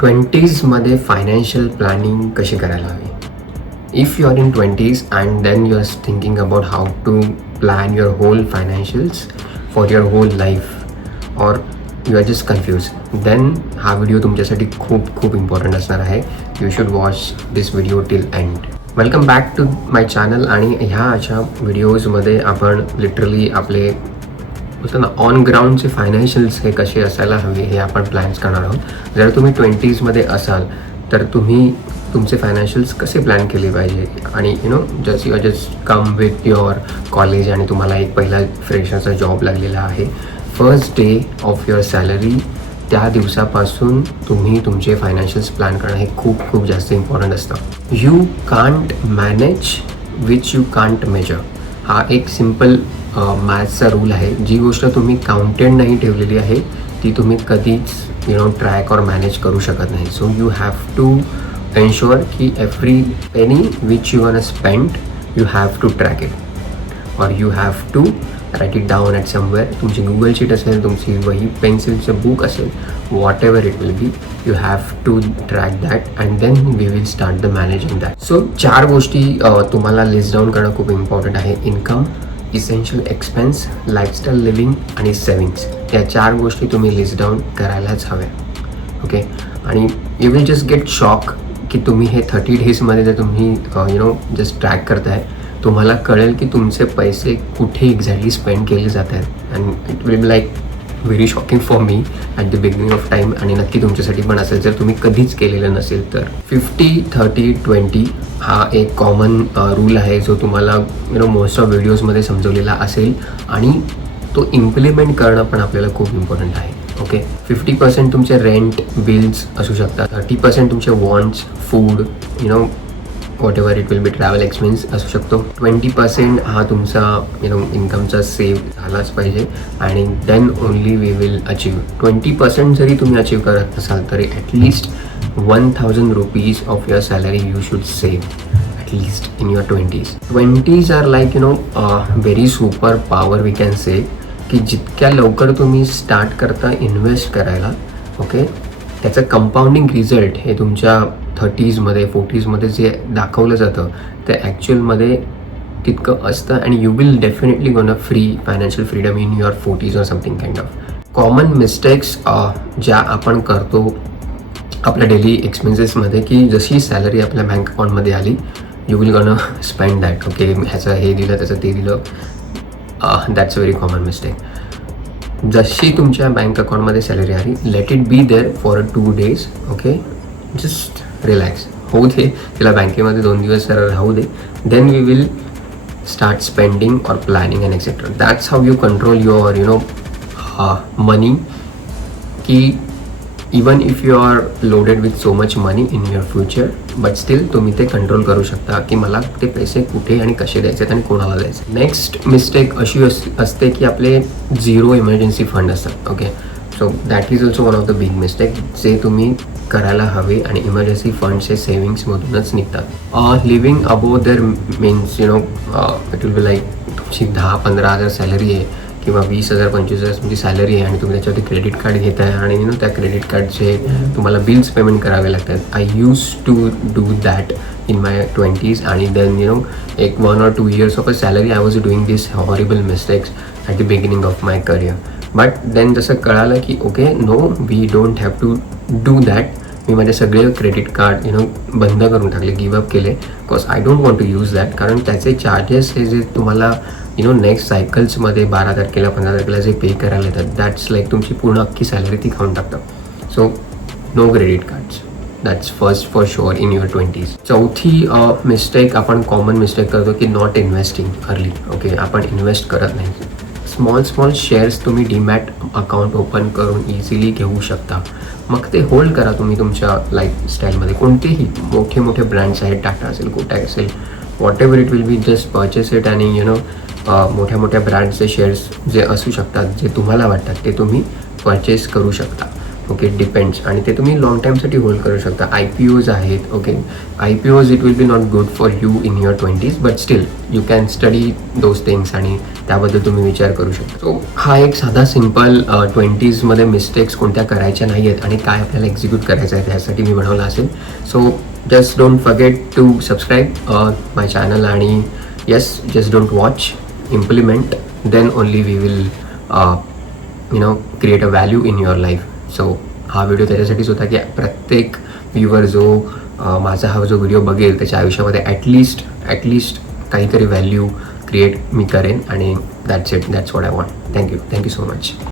20sमध्ये financial planning कशी करायला हवी. If you are in 20s and then you are thinking about how to plan your whole financials for your whole life और you are just confuse, then हा video तुमच्यासाठी खूप खूप important असणार आहे. You should watch this video till end. Welcome back to my channel. आणि ह्या अशा व्हिडिओजमध्ये आपण लिटरली आपले बोलतो ना ऑन ग्राउंडचे फायनान्शियल्स हे कसे असायला हवे हे आपण प्लॅन्स करणार आहोत. जर तुम्ही 20sमध्ये असाल तर तुम्ही तुमचे फायनान्शियल्स कसे प्लॅन केले पाहिजे. आणि just you just come with your college आणि तुम्हाला एक पहिला फ्रेशरचा जॉब लागलेला आहे. First day of your salary त्या दिवसापासून तुम्ही तुमचे फायनान्शियल्स प्लॅन करणं हे खूप खूप जास्त इम्पॉर्टंट असतं. You can't manage which you can't measure हा एक सिम्पल मॅथ्सचा रूल आहे. जी गोष्ट तुम्ही काउंटेड नाही ठेवलेली आहे ती तुम्ही कधीच ट्रॅक और मॅनेज करू शकत नाही. So you have to ensure की every penny which you want spend you have to track it और you have to write it down at somewhere. तुमची गुगल शीट असेल, तुमची वही पेन्सिलचं बुक असेल, whatever it will be, you have to track that and then we will start the managing that. So 4 गोष्टी तुम्हाला list down करणं खूप इम्पॉर्टंट आहे. Income, essential expense, lifestyle living आणि सेविंग्स. या 4 गोष्टी तुम्ही लिस्ट डाऊन करायलाच हव्या. ओके. आणि you will just get shock की तुम्ही हे 30 डेजमध्ये जर तुम्ही जस्ट ट्रॅक करताय तुम्हाला कळेल की तुमचे पैसे कुठे एक्झॅक्टली स्पेंड केले जात आहेत. And it will be like very shocking for me at the beginning of time. आणि नक्की तुमच्यासाठी पण असेल जर तुम्ही कधीच केलेलं नसेल तर. 50-30-20 हा एक कॉमन रूल आहे जो तुम्हाला मोस्ट ऑफ व्हिडिओजमध्ये समजवलेला असेल आणि तो इम्प्लिमेंट करणं पण आपल्याला खूप इम्पॉर्टंट आहे. ओके. 50% तुमचे रेंट बिल्स असू शकतात, 30% तुमचे wants, food, what ever it will B, travel expense असू शकतो. 20% हा तुमचा इन्कमचा सेव्ह झालाच पाहिजे आणि then only we will achieve. 20% जरी तुम्ही अचीव करत असाल तरी at least 1000 rupees of your salary you should save at least in your 20s. 20s are like very super power we can say की जितक्या लवकर तुम्ही स्टार्ट करता इन्व्हेस्ट करायला, ओके, त्याचं कंपाऊंडिंग रिझल्ट हे तुमच्या 30sमध्ये 40sमध्ये जे दाखवलं जातं ते ॲक्च्युअलमध्ये तितकं असतं. आणि यू विल डेफिनेटली गोन अ financial freedom in your 40s or something kind of. Common mistakes ज्या आपण करतो आपल्या डेली एक्सपेन्सेसमध्ये की जशी सॅलरी आपल्या बँक अकाउंटमध्ये आली you will gone spend that. Okay, ह्याचं हे दिलं, त्याचं ते दिलं. That's a very common mistake. जशी तुमच्या बँक अकाउंटमध्ये सॅलरी आली, let it be there for 2 days. Okay, just relax होऊ दे, तिला बँकेमध्ये 2 दिवस राहू दे. Then we will start spending और planning and etcetera. That's how you control your money. की even if you are loaded with so much money in your future but still तुम्ही ते कंट्रोल करू शकता की मला ते पैसे कुठे आणि कसे द्यायचे आणि कोणाला द्यायचे. नेक्स्ट मिस्टेक अशी असते की आपले 0 इमर्जन्सी फंड असतात. Okay, so that is also one of the big mistake जे तुम्ही करायला हवे. आणि इमर्जन्सी फंड्स हे सेव्हिंग्समधूनच निघतात. Living above their means it will be like तुमची 10-15 हजार सॅलरी आहे किंवा 20,000-25,000 तुमची सॅलरी आहे आणि तुम्ही त्याच्यावरती क्रेडिट कार्ड घेत आहे आणि त्या क्रेडिट कार्डचे तुम्हाला बिल्स पेमेंट करावे लागतात. I use to do that in my 20s आणि देन एक 1 or 2 years of a salary I was doing this horrible mistakes at the beginning of my career. But then जसं कळालं की okay no we don't have to do that. मी माझे सगळे credit card बंद करून टाकले, गिवअप केले. Because I don't want to use that. कारण त्याचे चार्जेस हे जे तुम्हाला नेक्स्ट सायकल्समध्ये 12 तारखेला 15 तारखेला जे पे करायला येतात दॅट्स लाईक तुमची पूर्ण अख्खी सॅलरी ती खाऊन टाकतं. So no credit cards. That's first for sure in your 20s. चौथी मिस्टेक आपण कॉमन मिस्टेक करतो की नॉट इन्व्हेस्टिंग अर्ली. ओके, आपण इन्व्हेस्ट करत नाही. स्मॉल शेअर्स तुम्ही डीमॅट अकाउंट ओपन करून इझिली घेऊ शकता. मग ते होल्ड करा तुम्ही तुमच्या लाईफस्टाईलमध्ये. कोणतेही मोठे ब्रँड्स आहेत, टाटा असेल, कोटॅक असेल, whatever it will B, just purchase it. आणि मोठ्या ब्रँड्सचे शेअर्स जे असू शकतात जे तुम्हाला वाटतात ते तुम्ही परचेस करू शकता. Okay, depends. आणि ते तुम्ही लॉंग टाईमसाठी होल्ड करू शकता. IPOs आहेत. Okay, IPOs it will B not good for you in your 20s but still you can study those things आणि त्याबद्दल तुम्ही विचार करू शकता. सो हा एक साधा सिम्पल 20sमध्ये मिस्टेक्स कोणत्या करायच्या नाही आहेत आणि काय आपल्याला एक्झिक्यूट करायचं आहे त्यासाठी मी बनवला असेल. So just don't forget to subscribe my channel आणि yes, just don't watch, implement, then only we will create a value in your life. So हा व्हिडिओ त्याच्यासाठीच होता की प्रत्येक व्ह्यूवर जो माझा हा जो व्हिडिओ बघेल त्याच्या आयुष्यामध्ये ॲटलिस्ट काहीतरी व्हॅल्यू क्रिएट मी करेन आणि that's it, that's what I want. Thank you so much.